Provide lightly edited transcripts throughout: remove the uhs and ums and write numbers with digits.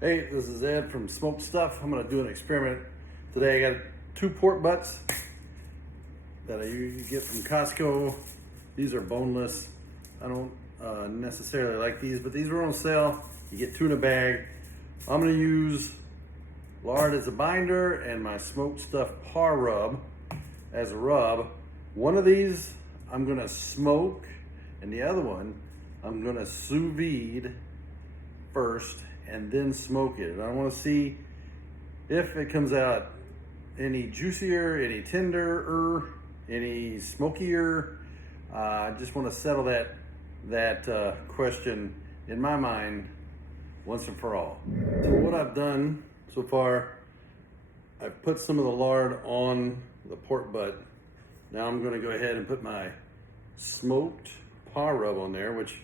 Hey, this is Ed from Smoked Stuff. I'm gonna do an experiment today. I got 2 pork butts that I usually get from Costco. These are boneless. I don't necessarily like these, but these were on sale. You get 2 in a bag. I'm gonna use lard as a binder and my Smoked Stuff par rub as a rub. One of these I'm gonna smoke, and the other one I'm gonna sous vide first and then smoke it. And I want to see if it comes out any juicier, any tenderer, any smokier. I just want to settle that question in my mind once and for all. So what I've done so far, I've put some of the lard on the pork butt. Now I'm going to go ahead and put my smoked par rub on there, which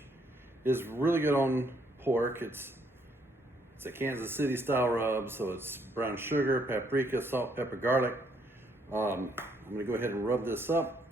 is really good on pork. It's a Kansas City style rub, so it's brown sugar, paprika, salt, pepper, garlic. I'm gonna go ahead and rub this up.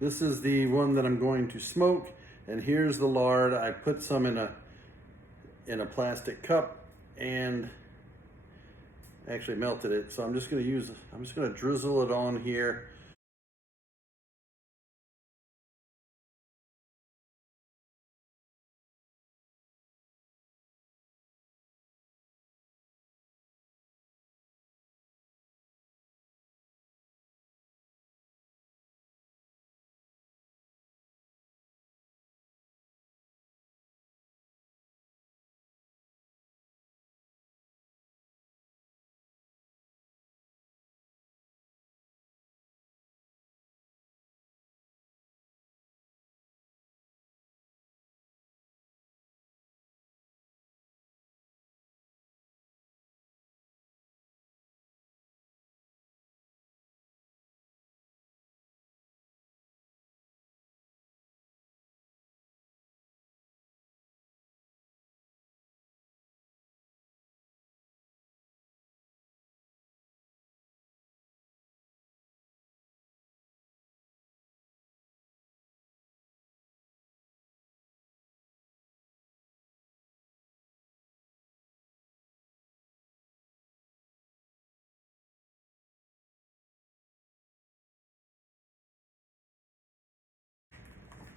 This is the one that I'm going to smoke, and here's the lard. I put some in a plastic cup and actually melted it. So I'm just gonna drizzle it on here.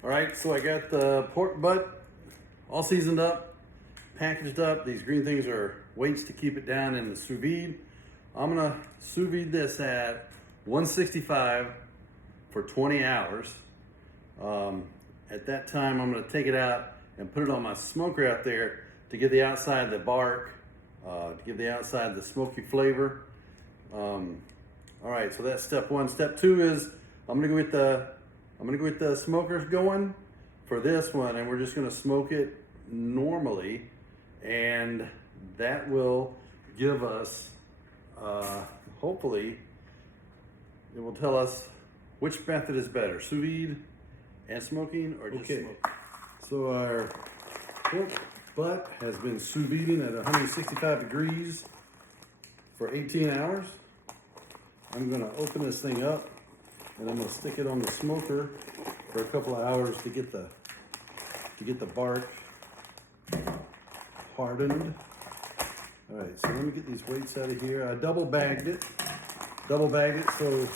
All right, so I got the pork butt all seasoned up, packaged up. These green things are weights to keep it down in the sous vide. I'm gonna sous vide this at 165 for 20 hours. At that time, I'm gonna take it out and put it on my smoker out there to get the outside the bark, to give the outside the smoky flavor. All right, so that's step 1. Step 2 is I'm gonna go get the smokers going for this one, and we're just gonna smoke it normally, and that will give us, hopefully, it will tell us which method is better, sous vide and smoking, or just smoking. So our pork butt has been sous viding at 165 degrees for 18 hours. I'm gonna open this thing up, and I'm gonna stick it on the smoker for a couple of hours to get the bark hardened. All right, so let me get these weights out of here. I double bagged it so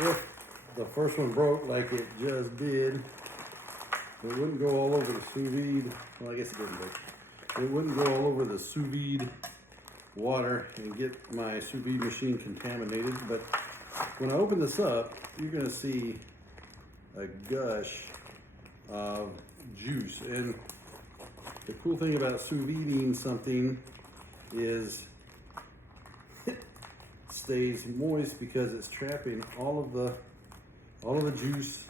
if the first one broke like it just did, it wouldn't go all over the sous vide. Well, I guess it didn't break. It wouldn't go all over the sous vide water and get my sous vide machine contaminated. But when I open this up, you're gonna see a gush of juice. And The cool thing about sous videing something is it stays moist because it's trapping all of the juice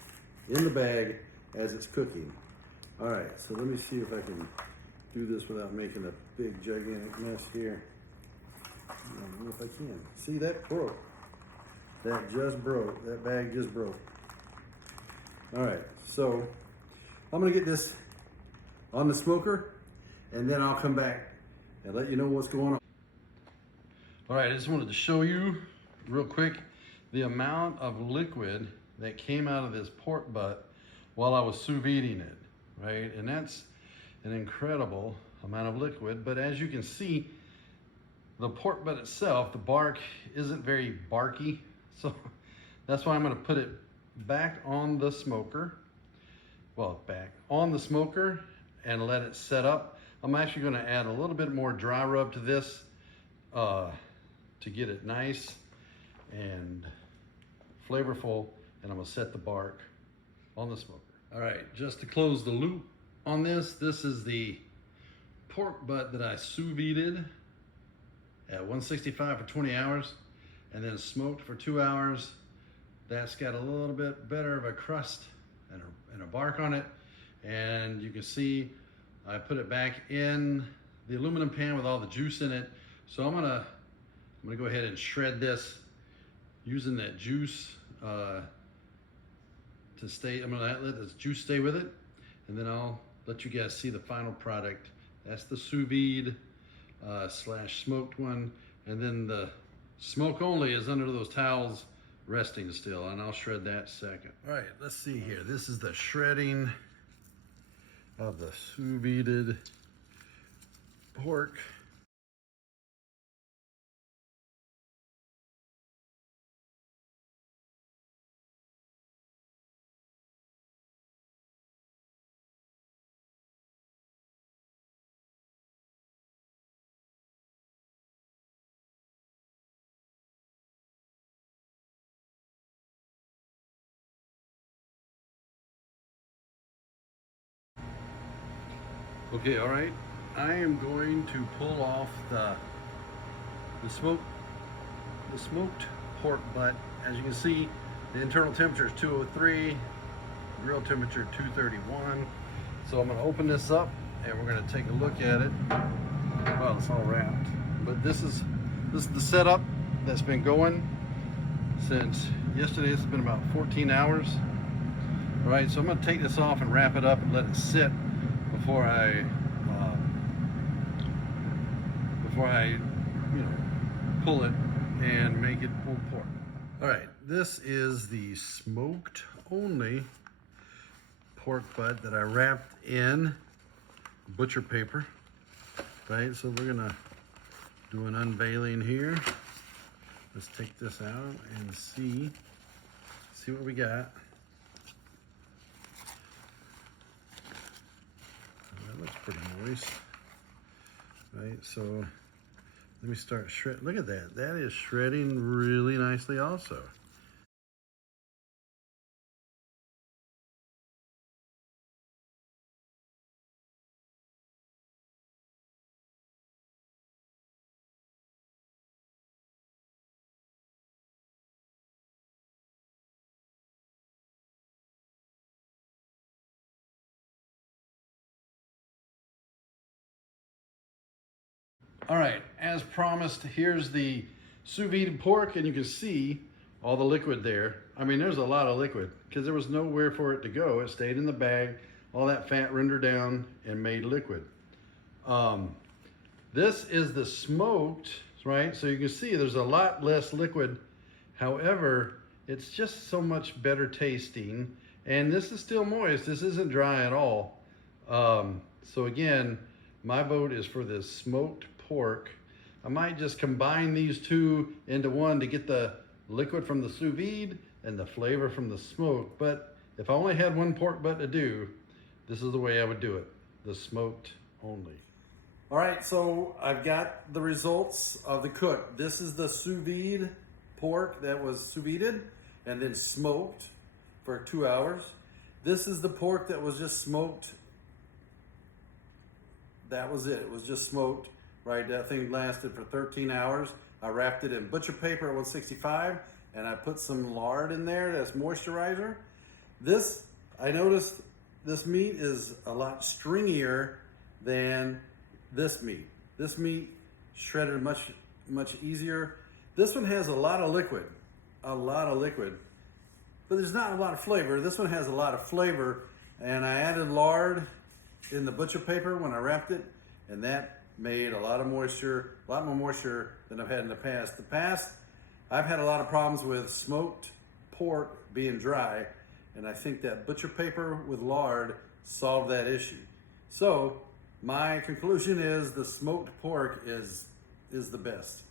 in the bag as it's cooking. All right, so let me see if I can do this without making a big gigantic mess here. I don't know if I can. See, that broke. That just broke. That bag just broke. All right, so I'm gonna get this on the smoker and then I'll come back and let you know what's going on. All right, I just wanted to show you real quick the amount of liquid that came out of this pork butt while I was sous videing it, right? And that's an incredible amount of liquid, but as you can see, the pork butt itself, the bark isn't very barky, so that's why I'm gonna put it back on the smoker. Well, back on the smoker and let it set up. I'm actually gonna add a little bit more dry rub to this to get it nice and flavorful, and I'm gonna set the bark on the smoker. All right, just to close the loop on this, this is the pork butt that I sous vided at 165 for 20 hours and then smoked for 2 hours. That's got a little bit better of a crust and a bark on it. And you can see I put it back in the aluminum pan with all the juice in it. So I'm gonna go ahead and shred this using that juice to stay. I'm gonna let this juice stay with it, and then I'll let you guys see the final product. That's the sous vide slash smoked one, and then the smoke only is under those towels resting still, and I'll shred that second. All right, let's see here. This is the shredding of the sous vide pork. Okay, all right. I am going to pull off the smoked pork butt. As you can see, the internal temperature is 203, grill temperature 231. So I'm gonna open this up and we're gonna take a look at it. Well, it's all wrapped, but this is the setup that's been going since yesterday. It's been about 14 hours. All right, so I'm gonna take this off and wrap it up and let it sit before I pull it and make it pulled pork. All right, this is the smoked only pork butt that I wrapped in butcher paper. Right, so we're gonna do an unveiling here. Let's take this out and see what we got. That looks pretty moist. Right, so let me start shredding. Look at that. That is shredding really nicely also. All right, as promised, here's the sous vide pork, and you can see all the liquid there. I mean, there's a lot of liquid because there was nowhere for it to go. It stayed in the bag. All that fat rendered down and made liquid. This is the smoked, right? So you can see there's a lot less liquid. However, it's just so much better tasting. And this is still moist. This isn't dry at all. So again, my vote is for this smoked pork. I might just combine these two into one to get the liquid from the sous vide and the flavor from the smoke. But if I only had one pork butt to do, this is the way I would do it, the smoked only. All right, so I've got the results of the cook. This is the sous vide pork that was sous vided and then smoked for 2 hours. This is the pork that was just smoked that was it. It was just smoked, right? That thing lasted for 13 hours. I wrapped it in butcher paper at 165, and I put some lard in there, that's moisturizer. This, I noticed this meat is a lot stringier than this meat. This meat shredded much easier. This one has a lot of liquid, but there's not a lot of flavor. This one has a lot of flavor, and I added lard in the butcher paper when I wrapped it, and that made a lot of moisture, a lot more moisture than I've had in the past. I've had a lot of problems with smoked pork being dry, and I think that butcher paper with lard solved that issue. So my conclusion is the smoked pork is the best.